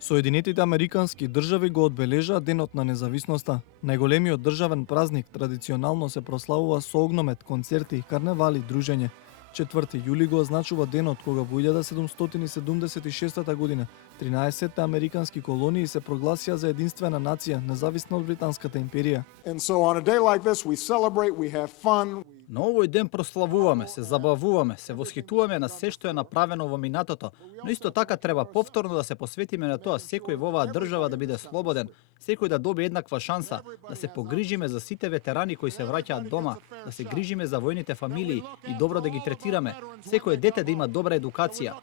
Соединетите Американски држави го одбележаа Денот на независноста. Најголемиот државен празник традиционално се прославува со огномет, концерти, карневали, дружење. 4 јули го означува денот кога во 1776 година 13 американски колонии се прогласија за единствена нација, независна од Британската империја. And so on a day like this, we celebrate, we have fun. На овој ден прославуваме, се забавуваме, се восхитуваме на се што е направено во минатото, но исто така треба повторно да се посветиме на тоа секој во оваа држава да биде слободен, секој да добие еднаква шанса, да се погрижиме за сите ветерани кои се враќаат дома, да се грижиме за војните фамилии и добро да ги третираме, секое дете да има добра едукација.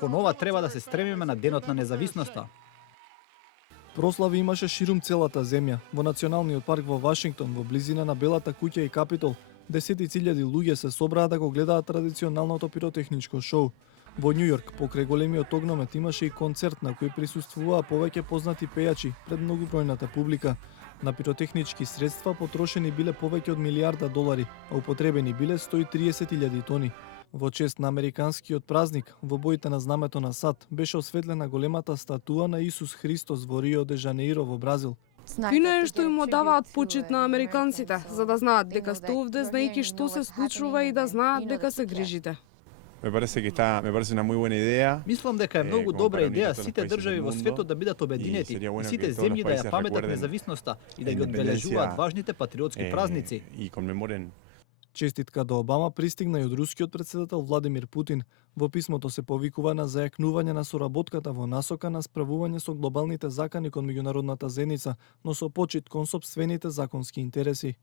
Кон ова треба да се стремиме на Денот на независноста. Прослави имаше ширум целата земја. Во Националниот парк во Вашингтон, во близина на Белата куќа и Капитол, десетици илјади луѓе се собраа да го гледаат традиционалното пиротехничко шоу. Во Њу Јорк, покрај големиот огномет, имаше и концерт на кој присуствуваа повеќе познати пејачи пред многобројната публика. На пиротехнички средства потрошени биле повеќе од $1.000.000, а употребени биле 130.000 тони. Во чест на американскиот празник, во боите на знамето на САД, беше осветлена големата статуа на Исус Христос во Рио де Жанеиро во Бразил. Фино е што им одаваат почит на американците, за да знаат дека сте овде, знаејќи што се случува и да знаат дека се грижите. Me parece una muy buena idea. Мислам дека е многу добра идеја сите држави во светот да бидат обединети и сите земји да ја паметат независноста и да ги одбележуваат важните патриотски празници. Y conmemoren. Честитка до Обама пристигна и од рускиот претседател Владимир Путин. Во писмото се повикува на зајакнување на соработката во насока на справување со глобалните закани кон меѓународната заедница, но со почит кон сопствените законски интереси.